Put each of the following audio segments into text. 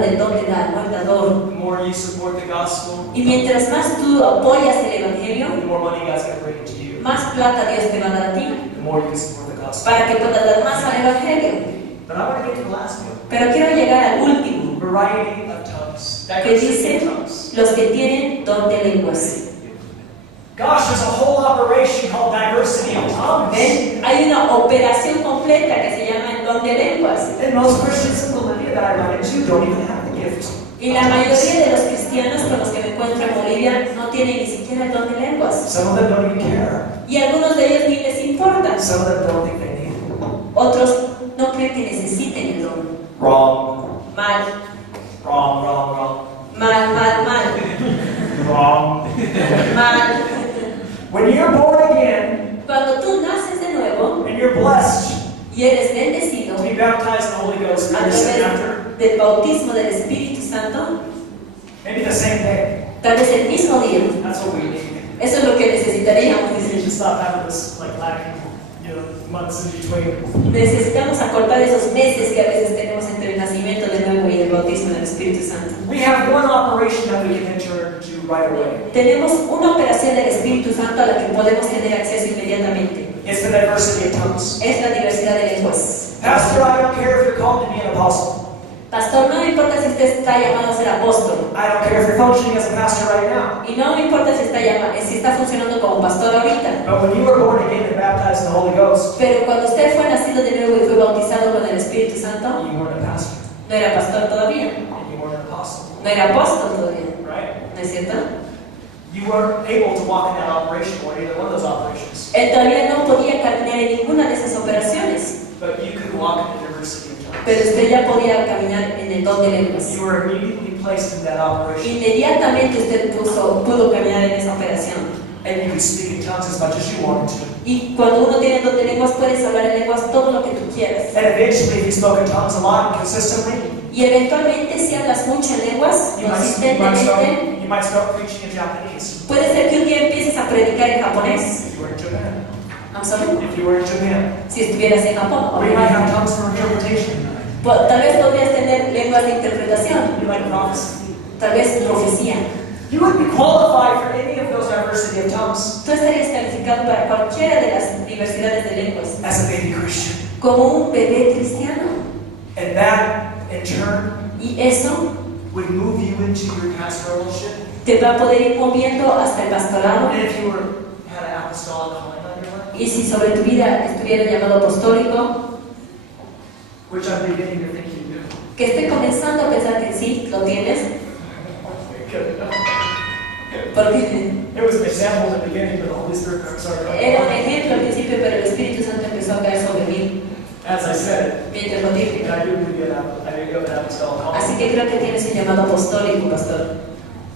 del don de dar, ¿no? El dador. The more you support the gospel, Y mientras más tú apoyas el evangelio, the more money God's going to bring into you. más plata Dios te va a dar a ti The more you can support the gospel. para que puedas dar más al evangelio. But I want to get to the last one. Pero quiero llegar al último, Variety of tongues. que Diversity dice of tongues. los que tienen don de lenguas. Gosh, there's a whole operation called diversity of tongues. ¿Ven? Hay una operación completa que se llama el don de lenguas. And most Christians in Bolivia that I run into don't even have the gift. Y la mayoría de los cristianos con los que me encuentro en Bolivia no tienen ni siquiera el don de lenguas. Some of them don't even care. Y algunos de ellos ni les importa. Some of them don't think they need it. Otros no creen que necesiten el don. Wrong. Mal, Wrong, wrong, wrong. mal, mal, mal, Wrong. mal. When you're born again Cuando tú naces de nuevo and you're blessed y eres bendecido to be baptized in the Holy Ghost, a you're soon after. través del bautismo del Espíritu Santo, Maybe the same day. tal vez el mismo día. That's what we need. Eso es lo que necesitaríamos. We need to stop having this like lacking, months in between. Necesitamos acortar esos meses que a veces tenemos entre el nacimiento de nuevo y el bautismo del Espíritu Santo. We have one operation that we can enter into right away. Tenemos una operación del Espíritu Santo a la que podemos tener acceso inmediatamente. It's the diversity of tongues. Es la diversidad de lenguas. Pastor, I don't care if you're called to be an apostle. Pastor, no me importa si usted está llamado a ser apóstol. I don't care if you're functioning as a pastor right now. Y no me importa si está funcionando como pastor ahorita. But when you were born again and baptized in the Holy Ghost, Pero cuando usted fue nacido de nuevo y fue bautizado con el Espíritu Santo, you weren't a pastor. no era pastor todavía. And you weren't an apostle. No era apóstol todavía. Right? ¿No es cierto? You weren't able to walk in that operation or either one of those operations. Él todavía no podía caminar en ninguna de esas operaciones. But you could walk in the diversity of tongues. Pero usted ya podía caminar en el don de lenguas. You were immediately placed in that operation. Inmediatamente usted pudo caminar en esa operación. And you could speak in tongues as much as you wanted to. Y cuando uno tiene don de lenguas, puedes hablar en lenguas todo lo que tú quieras. And eventually, if you spoke in tongues a lot and consistently, Y eventualmente, si hablas mucho en lenguas, consistentemente, you might start preaching in Japanese. puede ser que un día empieces a predicar en japonés. If you were in Japan. I'm sorry. If you were in Japan. Si estuvieras en Japón, Or you might have obviamente. tongues for interpretation. Tal vez podrías tener lenguas de interpretación, You might prophecy. tal vez profecía. You would be qualified for any of those diversity of tongues Tú estarías calificado para cualquiera de las diversidades de lenguas, as a baby Christian. como un bebé cristiano. And that, in turn, Y eso would move you into your pastoralship. te va a poder ir moviendo hasta el pastorado. And if you had an apostolic calling on your life, Y si sobre tu vida estuviera el llamado apostólico, which I'm beginning to think you do. que estoy comenzando a pensar que sí, lo tienes, porque It was an example at the beginning, but the Holy Spirit started coming. era un ejemplo al principio, pero el Espíritu Santo empezó a caer sobre mí As I said, mientras lo dije. I do believe you have an apostolic calling. Así que creo que tienes un llamado apostólico, pastor.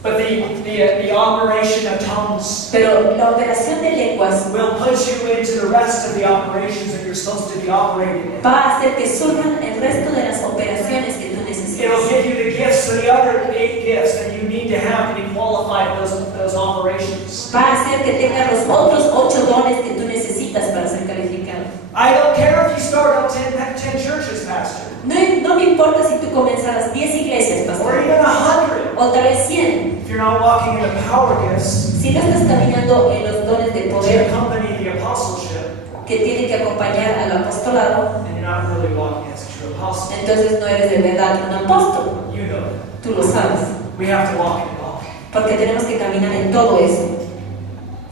But the operation of tongues Pero la operación de lenguas will put you into the rest of the operations that you're supposed to be operating in. va a hacer que surjan el resto de las operaciones que tú necesitas. It'll give you the gifts, the other 8 gifts that you need to have to be qualified for those operations. Va a hacer que tengas los otros 8 dones que tú necesitas para ser calificado. I don't care if you start up 10 churches, Pastor, No me importa si tú comenzaras 10 iglesias, or pastor, even 100. o tal vez 100. If you're not walking in the power gifts Si no estás caminando en los dones de to poder accompany the apostleship, que tienen que acompañar al apostolado, then you're not really walking as a true apostle. entonces no eres de verdad un apóstol. You know it. Tú lo sabes. We have to walk in it all. Porque tenemos que caminar en todo eso.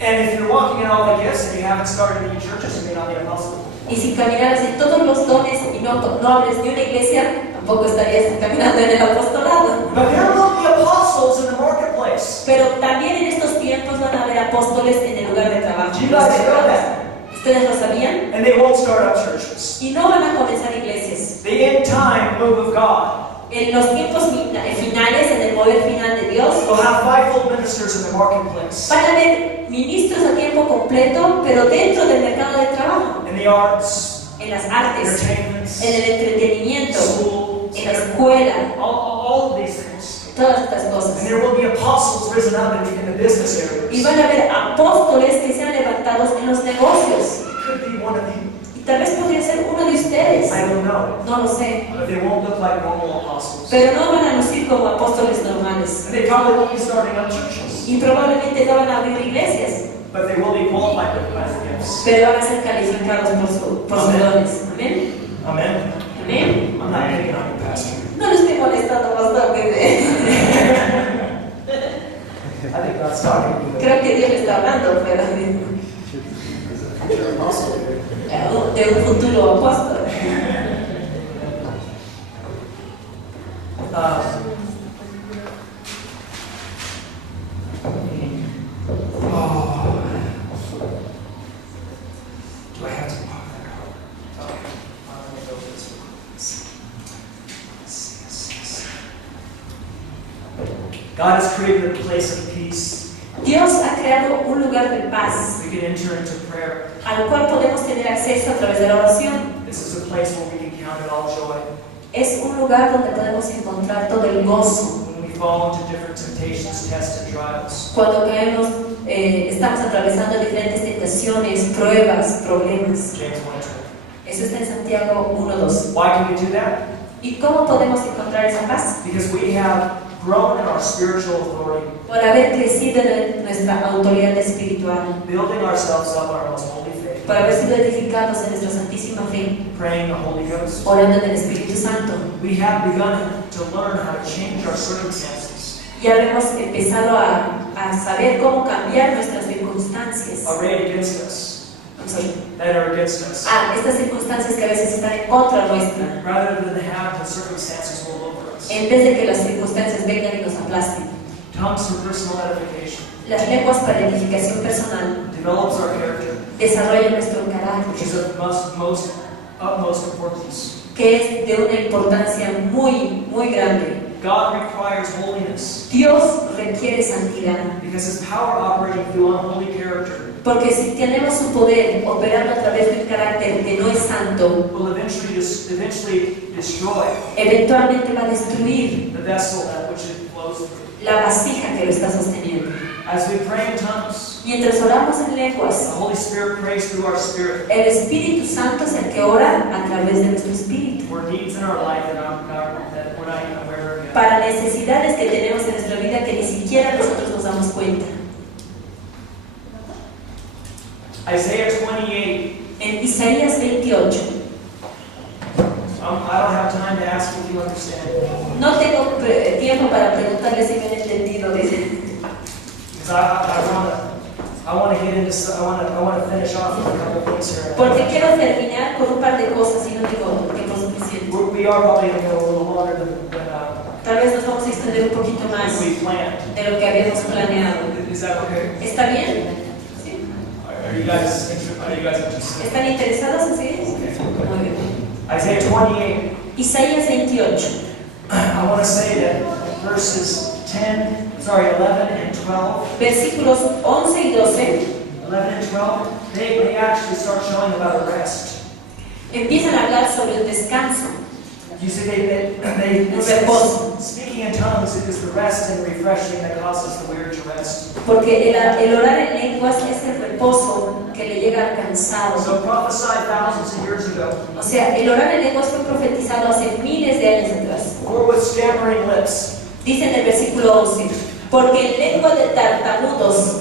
And if you're walking in all the gifts and you haven't started any churches, you're not the apostle. Y si caminaras en todos los dones y no hables de una iglesia, tampoco estarías caminando en el apostolado. But there will be apostles in the marketplace. Pero también en estos tiempos van a haber apóstoles en el lugar de trabajo. Do you guys know that? ¿Ustedes lo sabían? And they won't start up churches. Y no van a comenzar iglesias. The end time move of God En los tiempos finales, en el mover final de Dios, will have fivefold ministers in the marketplace. van a haber ministros a tiempo completo, pero dentro del mercado de trabajo, In the arts, en las artes, entertainments, en el entretenimiento, schools, en la escuela, all of these things. todas estas cosas. And there will be apostles risen up in the business Y areas. van a haber apóstoles que sean levantados en los negocios. It could be one of you. Y tal vez podría ser uno de ustedes. I don't know. No lo sé. But they won't look like normal apostles. Pero no van a lucir como apóstoles normales. And they probably won't be starting up churches. Y probablemente no van a abrir iglesias. But they will be qualified by the gifts. Pero van a ser calificados por sus dones. Amén. Amen. Amén. I'm not picking on you, Pastor. No le estoy molestando bastante. I think God's talking to you. Creo que Dios le está hablando, pero de un futuro apóstol. Do I have to pop that out? Okay. Let me go this real quick. Yes. God has created a place of peace. Dios ha creado un lugar de paz We can enter into prayer. al cual podemos tener acceso a través de la oración. This is a place where we can count it all joy. Es un lugar donde podemos encontrar todo el gozo. When we fall into different temptations, tests, and trials. Cuando caemos, estamos atravesando diferentes tentaciones, pruebas, problemas. James 1:12. Eso está en Santiago 1:2. Why can we do that? ¿Y cómo podemos encontrar esa paz? Because we have grown in our spiritual authority, Por haber crecido en nuestra autoridad espiritual, building ourselves up on our most holy faith, por haber sido edificados en nuestra santísima fe, praying the Holy Ghost. orando en el Espíritu Santo. We have begun to learn how to change our circumstances, Ya hemos empezado a saber cómo cambiar nuestras circunstancias. arrayed against us, I'm sorry. that are against us, Estas circunstancias que a veces están en contra nuestra, rather than have the circumstances roll over us. en vez de que las circunstancias vengan y nos aplasten. Tongues for personal edification, Las lenguas para edificación personal develops our character, desarrollan nuestro which carácter, is of utmost importance. que es de una importancia muy grande. God requires holiness Dios requiere santidad, because His power operating through unholy character porque si tenemos su poder operando a través de un carácter que no es santo, will eventually destroy eventualmente va a destruir the vessel at which it flows through. la vasija que lo está sosteniendo. As we pray in tongues, Mientras oramos en the lenguas, Holy Spirit prays through our spirit el Espíritu Santo es el que ora a través de nuestro espíritu for needs in our life that we're not even aware of yet. para necesidades que tenemos en nuestra vida que ni siquiera nosotros nos damos cuenta. Isaiah 28. En Isaías 28, I don't have time to ask if you understand. no tengo tiempo para preguntarle si me han entendido, dice. Because I want to get into. I want to finish off with a couple things here. Porque quiero terminar con un par de cosas y no tengo tiempo suficiente. We are probably going to go a little longer than Tal vez nos vamos a extender un poquito más we planned. de lo que habíamos planeado. Is that okay? ¿Está bien? ¿Sí? Are you guys interested? ¿Están interesados en seguir? Okay. Muy bien. Isaiah 28. Isaías 28. I want to say that verses 11 and 12. Versículos 11 y 12 11 and 12, they actually start showing about a rest. empiezan a hablar sobre el descanso. You see, they Reposo. speaking in tongues is the rest and refreshing that causes the weary to rest. Porque el orar en lenguas es el reposo que le llega al cansado. So prophesied thousands of years ago, O sea, el orar en lenguas fue profetizado hace miles de años atrás. or with stammering lips. Dice en el versículo 11, porque en lengua de tartamudos,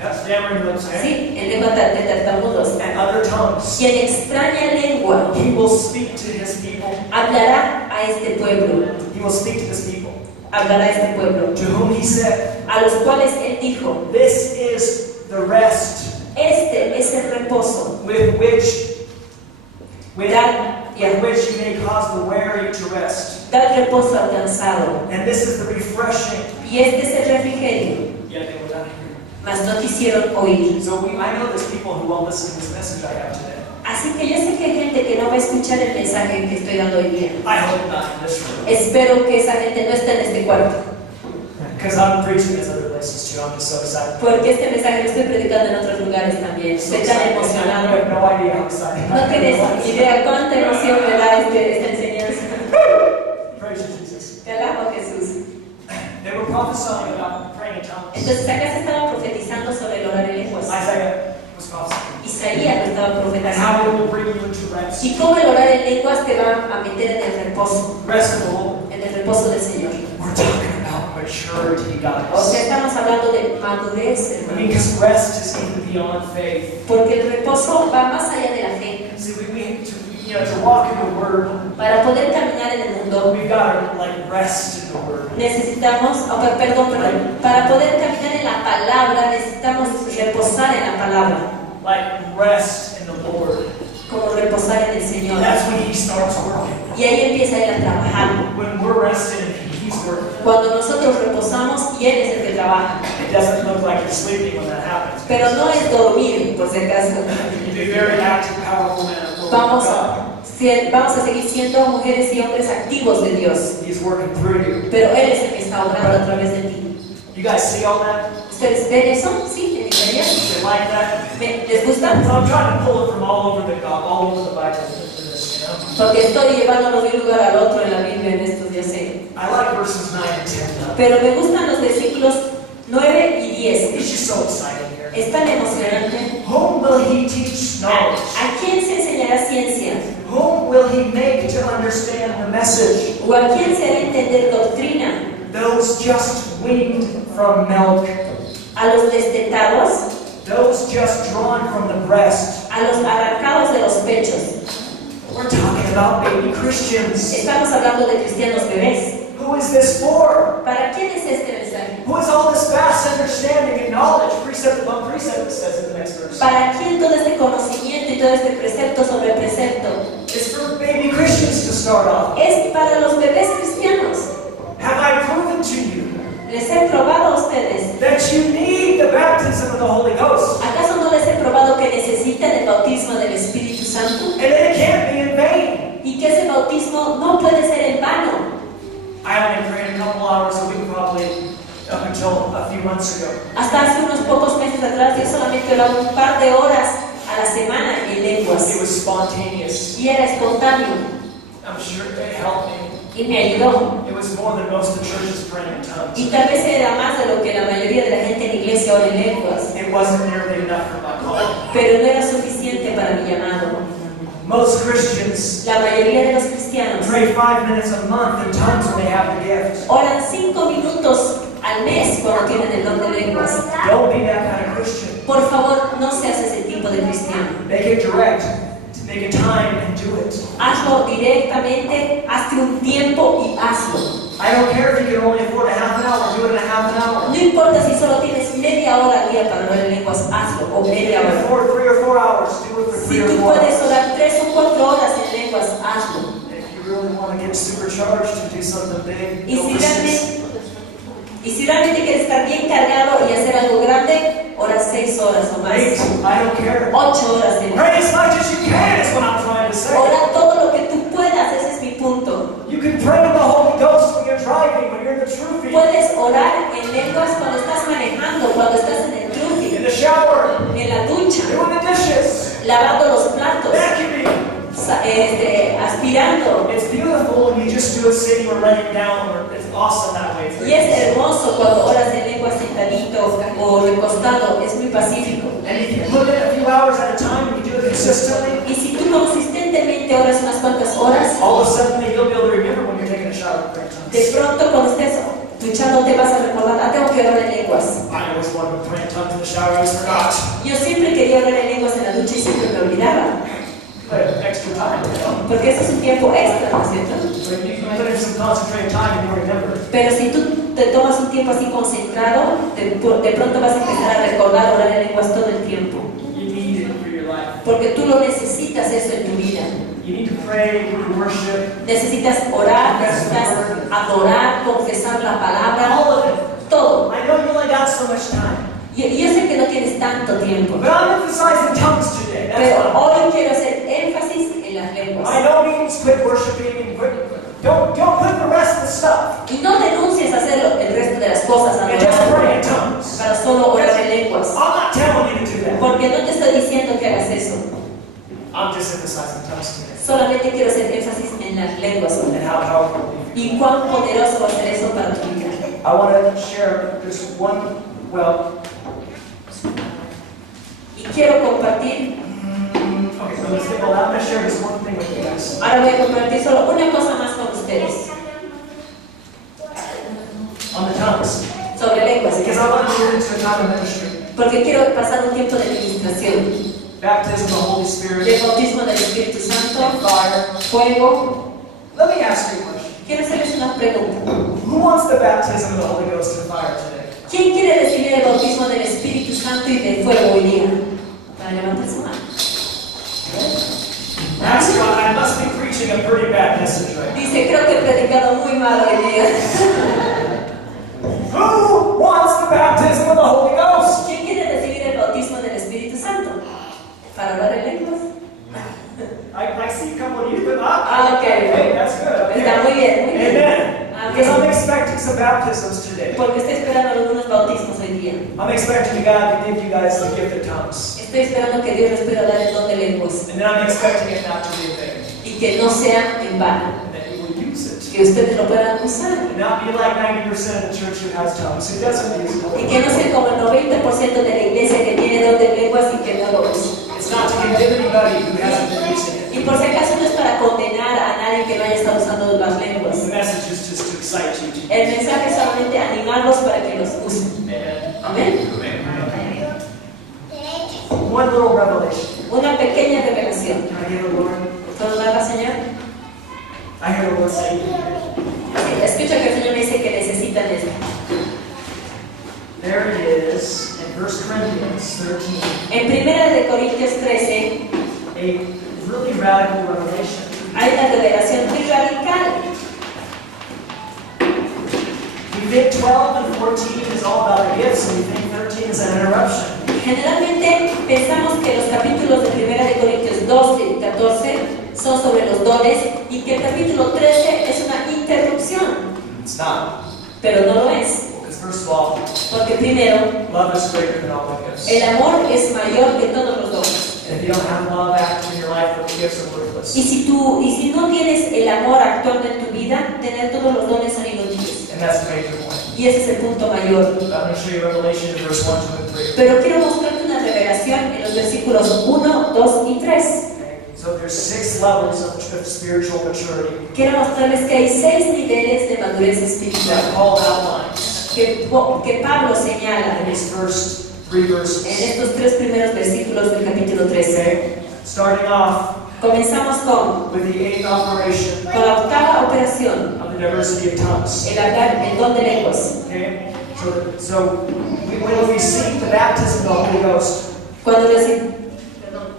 That's stammering lips, okay? sí, en lengua de tartamudos, And other tongues. y en extraña lengua He will speak to his people. hablará a este pueblo, He will speak to his people. hablará a este pueblo, To whom he said, a los cuales él dijo, this is the rest este es el reposo, with which you may cause the weary to rest. da reposo al cansado, And this is the refreshing. y este es el refrigerio, Yet they were not here. mas no quisieron oír. So I know there's people who won't listen to this message I have today. Así que yo sé que hay gente que no va a escuchar el mensaje que estoy dando hoy día. I hope not in this room. Espero que esa gente no esté en este cuarto, Because I'm preaching this other places too. I'm just so excited. porque este mensaje lo estoy predicando en otros lugares también. Estoy tan I emocionado. have no idea how excited No tienes idea cuánta emoción me da esta enseñanza. Praise you, Jesus. Te alabo, Jesús. They were prophesying about praying in tongues. Entonces acá se estaba profetizando sobre el orar en lenguas. Isaiah was prophesying. Isaías lo estaba how it will bring you into rest. Y cómo el orar en lenguas te va a meter en el reposo, Rest of the Lord. en el reposo del Señor. We're talking about maturity, O guys. sea, estamos hablando de madurez, I hermano. mean, because rest is even beyond faith. Porque el reposo va más allá de la fe. See, to walk in the Word, Para poder caminar en el mundo, we've got to like rest in the Word. necesitamos, perdón, para poder caminar en la palabra, necesitamos reposar en la palabra, Like rest in the Lord. como reposar en el Señor. That's when He starts working. Y ahí empieza Él a trabajar. When we're resting, He's working. Cuando nosotros reposamos y Él es el que trabaja. It doesn't look like you're sleeping when that happens. Pero no es dormir, por si acaso. You be very active, powerful man of God. Vamos a seguir siendo mujeres y hombres activos de Dios. He's working through you. Pero Él es el que está obrando a través de ti. You guys see all that? ¿Ustedes ven eso? Sí, en Isaías. You like that? ¿Les gusta? So I'm trying to pull it from all over the Bible into this, you know? Porque estoy llevándolo de un lugar al otro en la Biblia en estos días. I like verses 9 and 10 though. Pero me gustan los versículos 9 y 10. It's just so exciting here. Es tan emocionante. Whom will He teach knowledge? ¿A quién se enseñará ciencia? Whom will He make to understand the message? ¿O a quién se hará entender doctrina? Those just weaned from milk, ¿A los destetados? those just drawn from the breast. ¿A los arrancados de los pechos? We're talking about baby Christians. Estamos hablando de cristianos bebés. Who is this for? ¿Para quién es este mensaje? Who is all this vast understanding and knowledge? Precept upon precept, it says in the next verse. ¿Para quién todo este conocimiento y todo este precepto sobre precepto? It's for baby Christians to start off. Es para los bebés cristianos. Have I proven to you Les he probado a ustedes. that you need the baptism of the Holy Ghost? ¿Acaso no les he probado que necesitan el bautismo del Espíritu Santo? And that it can't be in vain. Y que ese bautismo no puede ser en vano. I only prayed a couple hours a week, probably up until a few months ago. Hasta hace unos pocos meses atrás yo solamente oraba un par de horas a la semana en lenguas. It was spontaneous. Y era espontáneo. I'm sure it helped me. Y me ayudó. It was more than most of the churches praying in tongues. Y tal vez era más de lo que la mayoría de la gente en la iglesia ora en lenguas. It wasn't nearly enough for my call. Pero no era suficiente para mi llamado. Most Christians La mayoría de los cristianos pray 5 minutes a month in tongues when they have the gift. oran 5 minutos al mes cuando tienen el don de lenguas. Don't be that kind of Christian. Por favor, no seas ese tipo de cristiano. Make it direct. Make a time and do it. Hazlo directamente, hazte un tiempo y hazlo. I don't care if you can only afford a half an hour, do it in a half an hour. No importa si solo tienes media hora al día para orar en lenguas, hazlo, o If you media can hora. afford 3 or 4 hours, do it for Si 3 or tú 4 puedes hours. orar 3 o 4 horas en lenguas, hazlo. If you really want to get supercharged to do something big, Y go si for 6. realmente, quieres estar bien cargado y hacer algo grande, ora 6 horas o más. 8, I don't care. 8 horas en Pray as much as you can is what I'm trying to say. Ora todo lo que tú puedas, ese es mi punto. You can pray in the Holy Ghost when you're driving, when you're in the true field, Puedes orar en lenguas cuando estás manejando, cuando estás en el in trufi, the shower, en la ducha, doing the dishes, lavando los platos, vacuuming. aspirando. It's beautiful when you just do it sitting or laying down, or it's awesome that way. Y es hermoso cuando oras en lengua sentadito o recostado, es muy pacífico. And if you put in a few hours at a time and you do it consistently, Y si tú consistentemente oras unas cuantas horas, all of a sudden you'll be able to remember when you're taking a shower and praying de tongues. pronto cuando estés duchando te vas a recordar, tengo que orar en lenguas. I always wanted to pray in tongues in the shower, I just forgot. Yo siempre quería orar en lenguas en la ducha y siempre me olvidaba. But extra time, you know. Porque eso es un tiempo extra, ¿no es cierto? But you can put in some concentrated time and you'll remember. Pero si tú te tomas un tiempo así concentrado, de pronto vas a empezar a recordar orar en lenguas todo el tiempo. You need it for your life. Porque tú lo necesitas eso en tu vida. You need to pray, you need to worship, Necesitas orar, necesitas adorar, confesar la palabra, all of it. todo. I know you only got so much time, Yo sé que no tienes tanto tiempo, but I'm emphasizing tongues today. That's pero what hoy quiero hacer énfasis en las lenguas. by no means quit worshiping and don't quit the rest of the stuff. Y no denuncies hacer el resto de las cosas, And just pray in adorar, tongues. para solo orar en lenguas. I'm not telling you to do that. Porque no te estoy diciendo que hagas eso. I'm just emphasizing tongues today. Solamente quiero hacer énfasis en las lenguas And hoy. how powerful it Y cuán poderoso va a ser eso para tu vida. is. I want to share just one, well, Y quiero compartir, Okay, so I'm going to share this one thing with you guys. Ahora voy a compartir solo una cosa más con ustedes On the tongues. sobre lenguas. Because I want to move into a time of ministry. Porque quiero pasar un tiempo de administración. Baptism of the Holy Spirit. Del bautismo del Espíritu Santo. And fire. Fuego. Let me ask you a question. Quiero hacerles una pregunta. Who wants the baptism of the Holy Ghost and fire today? ¿Quién quiere recibir el bautismo del Espíritu Santo y del fuego hoy día? Para levantar su mano. That's why I must be preaching a pretty bad message right now. Dice, creo que he predicado muy mal hoy día. Who wants the baptism of the Holy Ghost? ¿Quién quiere recibir el bautismo del Espíritu Santo? ¿Para hablar en lenguas? I see a couple of you, but Okay. Hey, that's good. Okay. Está muy bien, muy bien. Amen. Because I'm expecting some baptisms today. Porque estoy esperando algunos bautismos hoy día. I'm expecting God to give you guys the gift of tongues. Estoy esperando que Dios les pueda dar el don de lenguas. And then I'm expecting it not to be a thing. Y que no sea en vano. And that you will use it. Que ustedes lo puedan usar. And not be like 90% of the church who has tongues, who doesn't use it. Y que no sea como el 90% de la iglesia que tiene don de lenguas y que no lo usa. It's not to condemn anybody who hasn't been using it. Y por si acaso no es para condenar a nadie que no haya estado usando las lenguas. The message is just to excite you. El mensaje es solamente animarlos para que los usen. Amen. Amén. One little revelation. Una pequeña revelación. Can I hear the Lord? ¿Puedo darla, Señor? I hear the Lord saying, Sí, escucho que el Señor me dice que necesitan esto. there it is in 1 Corinthians 13. En 1 Corintios 13 A really radical revelation. hay una revelación muy radical. We think 12 and 14 is all about the gifts, and we think 13 is an interruption. Generalmente pensamos que los capítulos de 1 Corintios 12 y 14 son sobre los dones y que el capítulo 13 es una interrupción, It's not. pero no lo es. Because first of all, Porque primero, love is greater than all the gifts. el amor es mayor que todos los dones. And if you don't have love active in your life, the gifts are worthless. Y si no tienes el amor actuando en tu vida, tener todos los dones son inútiles. And that's the major point. Y ese es el punto mayor. I'm going to show you Revelation in verse 1, 2, and 3. Pero quiero mostrarte una revelación en los versículos 1, 2 y 3. Okay? So there's 6 levels of spiritual maturity Quiero mostrarles que hay 6 niveles de madurez espiritual that Paul outlines que Pablo señala in these first 3 verses. en estos 3 primeros versículos del capítulo 13. Okay? Starting off Comenzamos con with the 8th operation la octava operación, of the diversity of tongues. el hablar el don de lenguas. Okay? So when we seek the baptism of the Holy Ghost,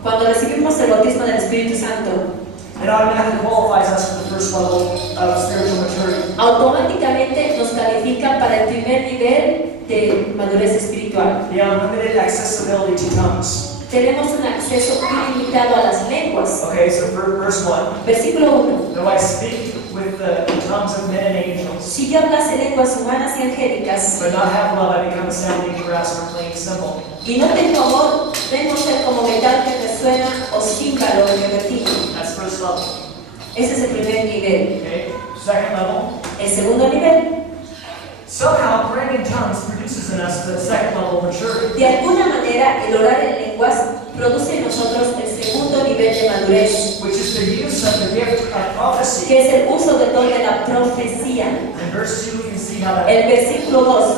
Cuando recibimos el bautismo del Espíritu Santo, it automatically qualifies us for the first level of spiritual maturity. automáticamente nos califica para el primer nivel de madurez espiritual. The unlimited accessibility to tongues. Tenemos un acceso ilimitado a las lenguas. Okay, so verse 1. Versículo 1. Though I speak with the tongues of men and angels, Si yo hablase lenguas humanas y angélicas but not have love, I become a sounding brass or a clanging cymbal. y no tengo amor, vengo a ser como metal que resuena o címbalo revertido. That's first level. Ese es el primer nivel. Okay, second level. El segundo nivel, Somehow praying in tongues produces in us the second level of maturity. de alguna manera el orar en lenguas produce en nosotros el segundo nivel de madurez, Which is the use of the gift of prophecy. que es el uso del don de la profecía. In verse 2, we can see how that. El versículo 2.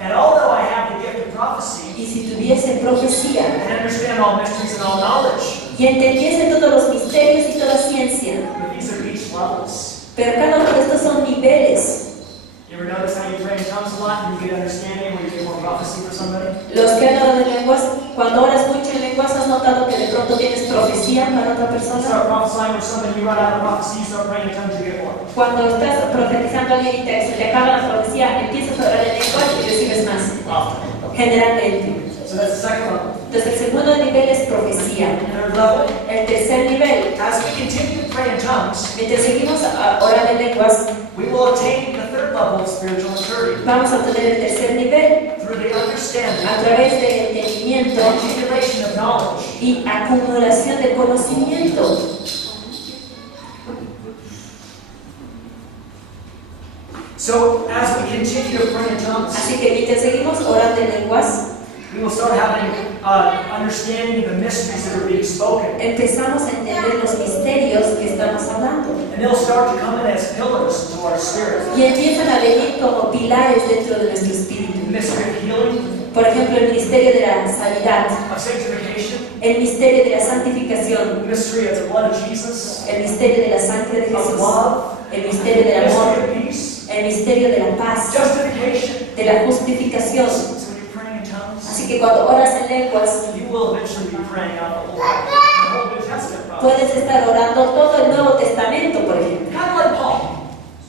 And although I have the gift of prophecy Y si tuviese profecía and understand all mysteries and all knowledge, y entendiese todos los misterios y toda ciencia, but these are each levels. pero cada uno de estos son niveles. You ever notice how you pray in tongues a lot and you get understanding when you get more prophecy for somebody? Los que han orado en lenguas, cuando oras mucho en lenguas, ¿has notado que de pronto tienes profecía para otra You persona? start prophesying for somebody, you run out of prophecy, you start praying in tongues, you get more. Cuando estás profetizando a alguien y se le acaba la profecía, empiezas a orar en lenguas y recibes más. Often. Generalmente. So that's the second level. Entonces el segundo nivel es profecía. Third level, El tercer nivel, as we continue to pray in tongues, mientras seguimos orando en lenguas, we will attain the third level of spiritual maturity vamos a obtener el tercer nivel through the understanding a través del entendimiento and accumulation of knowledge. y acumulación de conocimiento. So as we continue to pray in tongues, Así que mientras seguimos orando en lenguas, we will start having understanding of the mysteries that are being spoken. empezamos a entender los misterios que estamos hablando. And they'll start to come in as pillars to our spirit. Y empiezan a venir como pilares dentro de nuestro espíritu. The mystery of healing, Por ejemplo, el misterio de la sanidad, of sanctification, el misterio de la santificación, the mystery of the blood of Jesus, el misterio de la sangre de of Jesús, love, el misterio the del amor, mystery of peace, el misterio de la paz, justification. de la justificación. So when you're praying in tongues, Así que cuando oras en lenguas, you will eventually be praying out the whole New Testament process. puedes estar orando todo el Nuevo Testamento, por ejemplo, Kind of like Paul.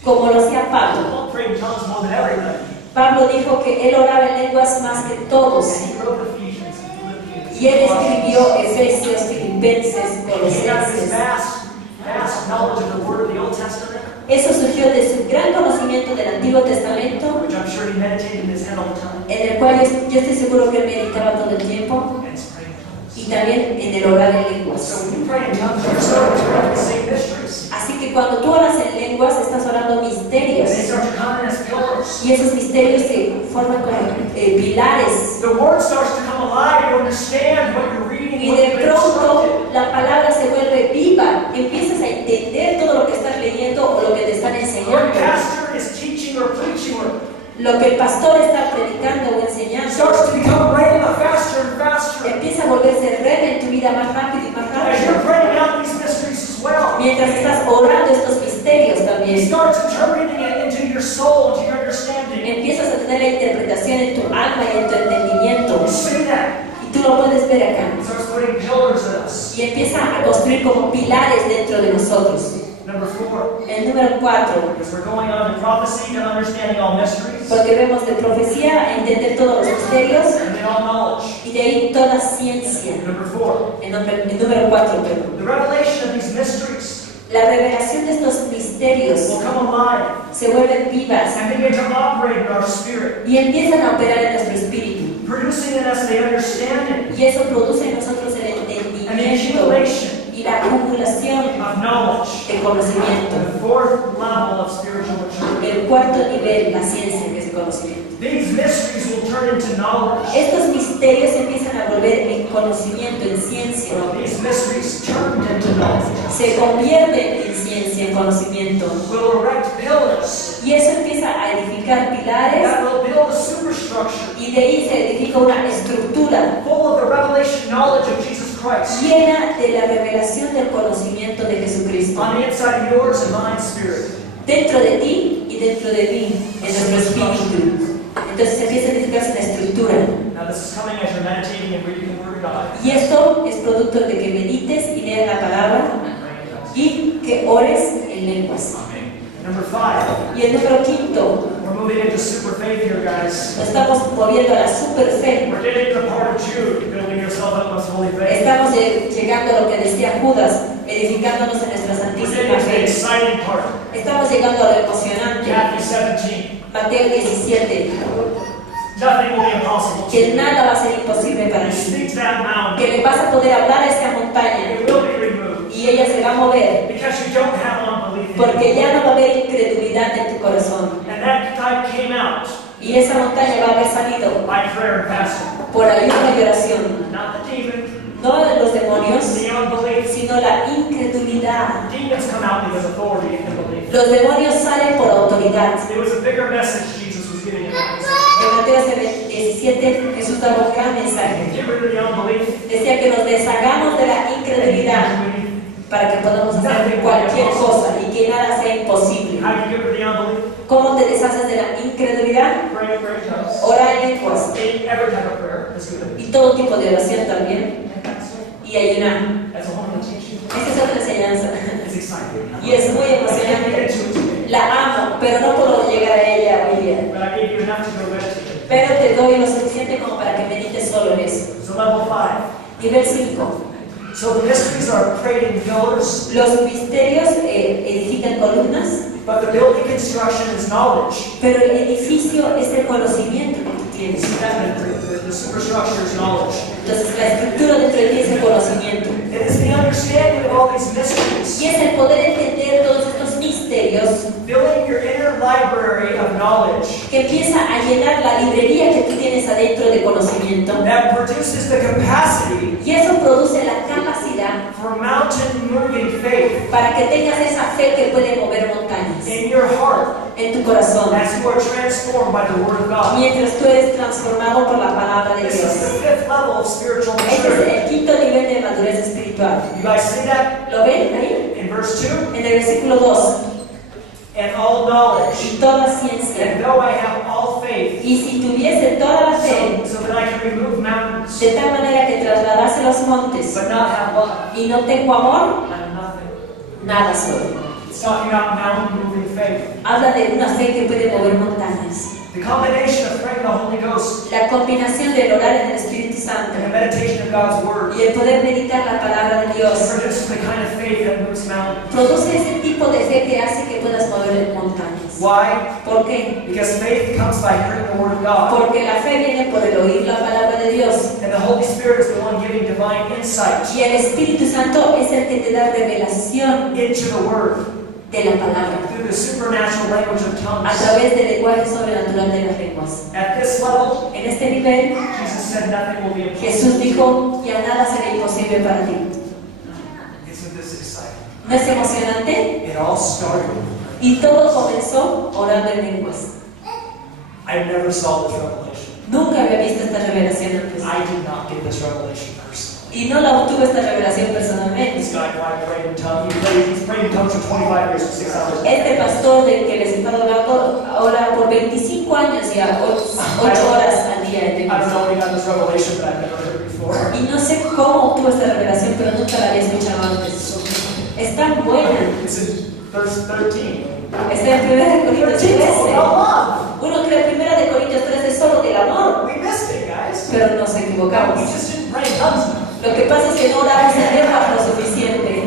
como lo hacía Pablo. Paul prayed in tongues more than everybody. Pablo dijo que él oraba en lenguas más que todos. And he wrote Ephesians and Philippians. Y él escribió Efesios, Filipenses, He got this Colosenses. vast knowledge of the Word of the Old Testament, Eso surgió de su gran conocimiento del Antiguo Testamento, which I'm sure he meditated in his head all the time. en el cual yo estoy seguro que él meditaba todo el tiempo, And it's praying in tongues. y también en el orar en lenguas. So when you pray in tongues, you're starting to pray the same mysteries. Así que cuando tú oras en lenguas, estás orando And misterios. they start to come in as pillars. Y esos misterios se forman como pilares. The Word starts to come alive. You understand what you're reading, Y what de you've been instructed. pronto la palabra se vuelve viva. Empiezas a entender todo lo que estás leyendo o lo que te están What enseñando. pastor is teaching or preaching or Lo que el pastor está predicando o enseñando starts to become rhema faster and faster. empieza a volverse rema en tu vida más rápido y más As you're rápido. praying out these mysteries as well, Mientras estás orando estos misterios He también, starts interpreting it into your soul, into your understanding. empiezas a tener la interpretación en tu alma y en tu entendimiento. You see that? Y tú lo puedes ver acá. He starts putting pillars in us. Y empieza a construir como pilares dentro de nosotros. Number 4, El número 4, because we're going on to prophecy and understanding all mysteries, porque vemos de profecía a entender todos los misterios and then all knowledge. y de ahí toda ciencia. Number 4, El número 4, perdón. the revelation of these mysteries La revelación de estos misterios will come alive se vuelven vivas and begin to operate in our spirit, y empiezan a operar en nuestro espíritu. producing in us the understanding Y eso produce en nosotros el and the entendimiento accumulation y la acumulación of knowledge. de conocimiento. The fourth level of spiritual maturity. El cuarto nivel, la ciencia, que es el conocimiento. These mysteries will turn into knowledge. Estos misterios empiezan a volver en conocimiento, en ciencia. Well, these mysteries turned into knowledge Se convierten en ciencia, en conocimiento. will erect pillars Y eso empieza a edificar pilares that will build a superstructure y de ahí se edifica una estructura full of the revelation knowledge of Jesus Christ llena de la revelación del conocimiento de Jesucristo. on the inside of yours and mine spirit. Dentro de ti y dentro de mí, en nuestro espíritu. Entonces empieza a edificarse una estructura. Now, this is coming as you're meditating and reading the Word of God. Y esto es producto de que medites y leas la palabra y que ores en lenguas. Number 5, Y el número 5, we're moving into super faith here, guys. nos estamos moviendo a la super fe. We're getting to the part of Jude, building yourself up most holy faith. Estamos llegando a lo que decía Judas, edificándonos en nuestra We're santísima getting to the fe. exciting part. Estamos llegando a lo emocionante. Matthew 17. Mateo 17, Nothing will be impossible to que you. nada va a ser imposible para He ti. speaks that mountain. Que le vas a poder hablar a esta montaña It will be removed. y ella se va a mover. Because you don't have unbelief in Porque you. ya no va a haber incredulidad en tu corazón. And that type came out Y esa montaña va a haber salido by prayer and fasting. por ayuno y oración. Not the demon, No de los demonios, the unbelief. sino la incredulidad. Demons come out because authority and belief. Los demonios salen por autoridad. It was a bigger message Jesus was giving in that. En Mateo 17 Jesús daba un gran mensaje. Get rid of the unbelief. Decía que nos deshagamos de la incredulidad para que podamos hacer cualquier cosa y que nada sea imposible. How do you get rid of the unbelief? ¿Cómo te deshaces de la incredulidad? Pray in tongues. Ora en lenguas Every type of prayer is good. y todo tipo de oración también And fasting. y ayunar. That's a whole new teaching. Esa es otra enseñanza It's exciting. y es muy I can't get emocionante. into it today, La amo, pero no puedo llegar a ella hoy día. but I gave you enough to go meditate. Pero te doy lo suficiente como para que medites solo en eso. So level 5. Nivel 5. So the mysteries are creating pillars, Los misterios edifican columnas, but the building construction is knowledge. pero el edificio es el conocimiento que tú tienes. The superstructure is knowledge. Entonces la estructura dentro de ti es el conocimiento. It is the understanding of all these mysteries, Y es el poder entender todos estos misterios, filling your inner library of knowledge que empieza a llenar la librería que tú tienes adentro de conocimiento. that produces the capacity Y eso produce la capacidad for mountain-moving faith para que tengas esa fe que puede mover montañas in your heart en tu corazón, as you are transformed by the Word of God. mientras tú eres transformado por la palabra de This is Dios. the fifth level of spiritual Este maturity. es el quinto nivel de madurez espiritual. You guys see that ¿Lo ven ahí? in verse 2? En el versículo 2. And all knowledge. Y toda ciencia. And though I have all faith, Y si tuviese toda la fe, so that I can remove mountains, de tal manera que trasladase los montes, but not have love, y no tengo amor, I have nothing. nada soy. It's talking about mountain-moving faith. Habla de una fe que puede mover montañas. The combination of praying the Holy Ghost La combinación del orar en el Espíritu and Santo the meditation of God's Word y el poder meditar la palabra de Dios produces the kind of faith that moves mountains. produce ese tipo de fe que hace que puedas mover montañas. Why? ¿Por qué? Because faith comes by hearing the Word of God. Porque la fe viene por el oír la palabra de Dios. And the Holy Spirit is the one giving divine insight Y el Espíritu Santo es el que te da revelación into the Word de la palabra through the supernatural language of a tongues. través del lenguaje sobrenatural de las lenguas. At this level, En este nivel, Jesus said nothing will be impossible. Jesús dijo, ya nada será imposible para ti. Isn't this exciting? ¿No es emocionante? It all started. Y todo comenzó orando en lenguas. I never saw this revelation. Nunca había visto esta revelación antes. I did not get this revelation personally. Y no la obtuve esta revelación personalmente. This guy prayed in tongues. He's prayed in tongues for 25 years for 6 hours. Este pastor del que les está hablando ahora por 25 años ya, 8 horas al día en I don't know lenguas. when he got this revelation, but I've never heard it before. Y no sé cómo obtuvo esta revelación, pero nunca la había escuchado antes. Es tan buena. It's in verse 13. Está en 1 Corintios 13 is all 13. about love. Uno cree 1 Corintios 13 es solo del amor, We missed it, guys. pero nos We equivocamos. just didn't pray in tongues enough. Lo que pasa es que no oramos en lenguas lo suficiente.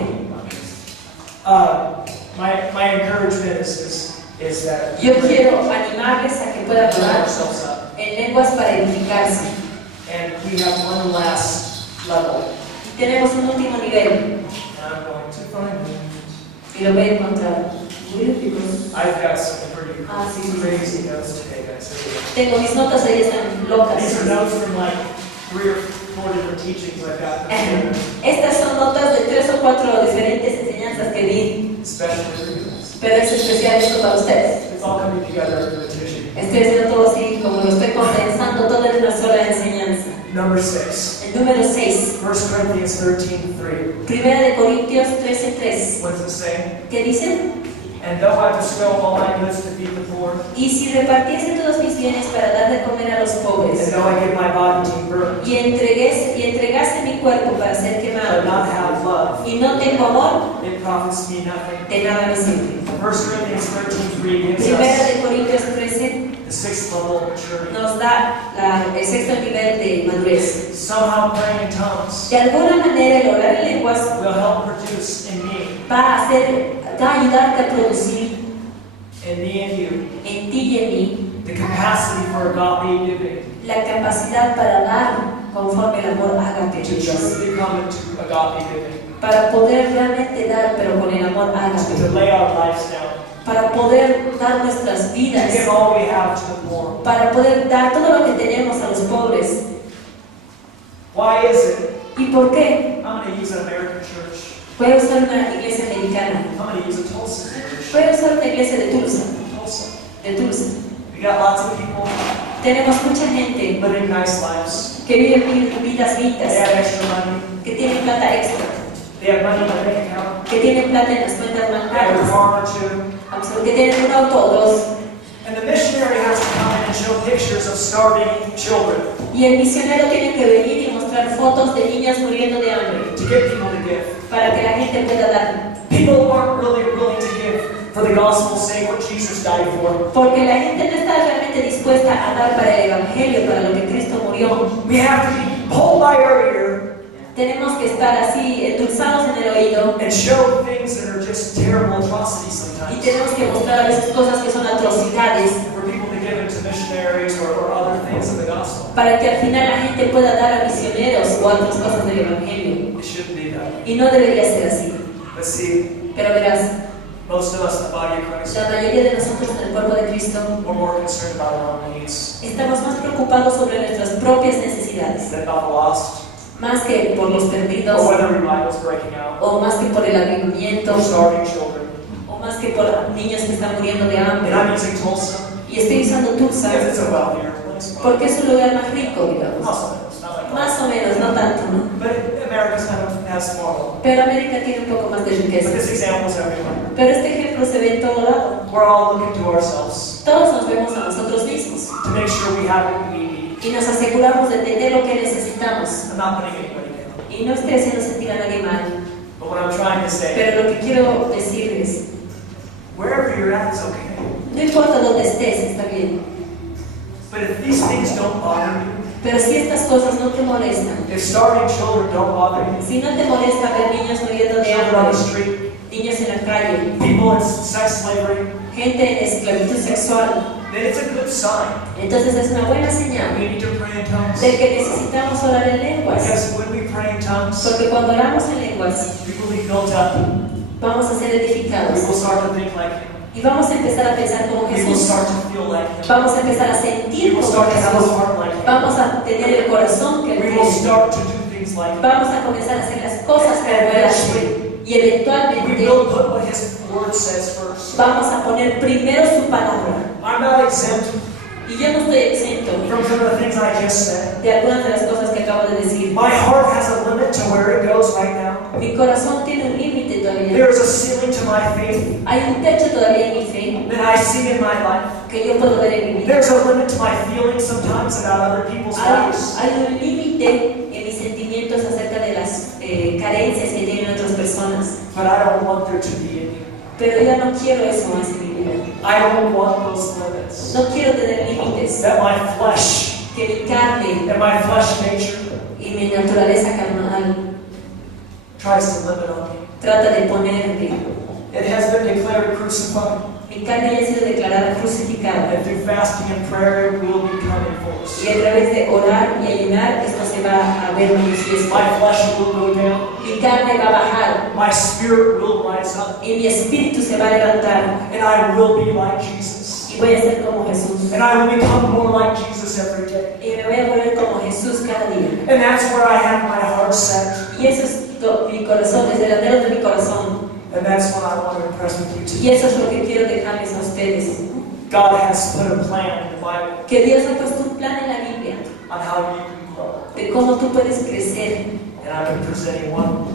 My encouragement is that Yo quiero animarles a que puedan build orar ourselves up. en lenguas para edificarse. And we have one last level. Y tenemos un último nivel, And I'm going to find it. y lo voy a encontrar. I've got some pretty sí. crazy notes today, guys. Tengo mis notas ahí, están locas. These are notes from like 3 or 4 different teachings I've got. Estas son notas de 3 o 4 diferentes enseñanzas que di, Especially for you guys. pero es especial esto para ustedes. It's all coming together in the tissue. Estoy haciendo todo así, como lo estoy condensando todo en una sola enseñanza. Number 6. El número 6, 1 Corinthians 13:3. 1 Corintios 13:3. What does it say? ¿Qué dice? And though I bestow all my goods to feed the poor, Y si repartiese todos mis bienes para dar de comer a los and pobres, though I give my body to be burned, y entregase mi cuerpo para ser but quemado, not have love, y no tengo amor, it profits me nothing. de nada me sirve. 1 Corinthians 13:3 gives Primera us de Corintios 13 the 6th level of maturity. nos da el sexto nivel de madurez. Somehow praying in tongues De alguna manera el orar en lenguas will help produce in me, va a ayudarte a producir in me and you, en ti y en mí the capacity for agape giving, la capacidad para dar conforme el amor ágape to de Dios. truly come into agape giving, Para poder realmente dar, pero con el amor ágape. to lay our lives down, Para poder dar nuestras to vidas. give all we have to the poor. Para poder dar todo lo que tenemos a los pobres. Why is it? ¿Y por qué? I'm going to use an American church. Voy a usar una iglesia americana. I'm going to use a Tulsa church. Voy a usar una iglesia de Tulsa. Tulsa. We got lots of people Tenemos mucha gente living nice lives. que vive vidas They lindas, have extra money. que tienen plata extra, They have money in their bank account. que tienen plata en las cuentas They have a bancarias, farm or two. que tienen un auto o dos. And the missionary has to come in and show pictures of starving children Y el misionero tiene que venir y mostrar fotos de niñas muriendo de hambre to get people to give. para que la gente pueda dar. People aren't really willing to give for the gospel's sake what Jesus died for. Porque la gente no está realmente dispuesta a dar para el evangelio, para lo que Cristo murió. We have to be pulled by our ear Tenemos que estar así endulzados en el oído and show things that are just terrible atrocities y sometimes. tenemos que mostrar a veces cosas que son atrocidades For people to give into missionaries or other things of the gospel. para que al final la gente pueda dar a misioneros o a otras cosas del evangelio. It shouldn't be that. Y no debería ser así. But see, Pero verás, Most of us in the body of Christ La mayoría de nosotros en el cuerpo de Cristo we're more concerned about our own needs estamos más preocupados sobre nuestras propias necesidades, than about the lost, más que por los perdidos, or whether revival's breaking out, o más que por el avivamiento, or starving children. o más que por niños que están muriendo de And hambre. I'm using Tulsa Y estoy usando Tulsa because it's a wealthier place. porque es un lugar más rico, digamos. It's not like Más o menos, no tanto, ¿no? But America's kind of has more. Pero América tiene un poco más de But riqueza. this example is everywhere. Pero este ejemplo se ve en todo lado. We're all looking to ourselves Todos nos vemos a nosotros mismos to make sure we have what we need. y nos aseguramos de tener lo que necesitamos. I'm not putting anybody down. Y no estoy haciendo sentir a nadie mal, But what I'm trying to say, pero lo que quiero decirles, wherever you're at is okay. no importa dónde estés, está bien. But if these things don't bother you, Pero si estas cosas no te molestan, if starving children don't bother you, si no te molesta ver niños muriendo de children on the hambre, street, niños en la calle, people in sex slavery, gente en esclavitud sexual, then it's a good sign. entonces es una buena señal We need to pray in tongues. de que necesitamos orar en lenguas. Because when we pray in tongues, Porque cuando oramos en lenguas, we will be built up. vamos a ser We edificados will start to think like Him. y vamos a empezar a pensar como We will Jesús. start to feel like Him. Vamos a empezar a We sentir will como start to have a Jesús. heart like Him. Vamos a tener el corazón que Él We will tiene. start to do things like Him. Vamos a comenzar a hacer las cosas como Él hace. Y We eventualmente will put what His Word says first. vamos a poner primero su palabra. I'm not exempt Y yo no estoy exento from some of the things I just said. de algunas de las cosas que acabo de decir. My heart has a limit to where it goes right now. Mi corazón tiene un límite todavía. There is a ceiling to my faith Hay un techo todavía en mi fe that I see in my life. que yo puedo ver en mi vida. There's a limit to my feelings sometimes about other people's lives. Hay un límite en mis sentimientos acerca de las carencias que tienen otras personas. But I don't want there to be any. Pero yo no quiero eso más en mi vida. I don't want those limits. No quiero tener límites. That my flesh Que mi carne and my flesh nature y mi naturaleza carnal tries to limit on me. trata de ponerme. It has been declared crucified. Mi carne ya ha sido declarada crucificada. And through fasting and prayer, it will become in fullness. Y a través de orar y ayunar, esto se va a ver manifiesto. My flesh will go down. Mi carne va a bajar My spirit will rise up. y mi espíritu se va a levantar. And I will be like Jesus. Y voy a ser como Jesús. And I will become more like Jesus every day. Y me voy a volver como Jesús cada día. And that's where I have my heart set. Y eso es mi corazón, es el anhelo de mi corazón. And that's what I want to impress with you Y today. eso es lo que quiero dejarles a ustedes. God has put a plan in the Bible Que Dios ha puesto un plan en la Biblia on how you can grow. de cómo tú puedes crecer. And I've been presenting one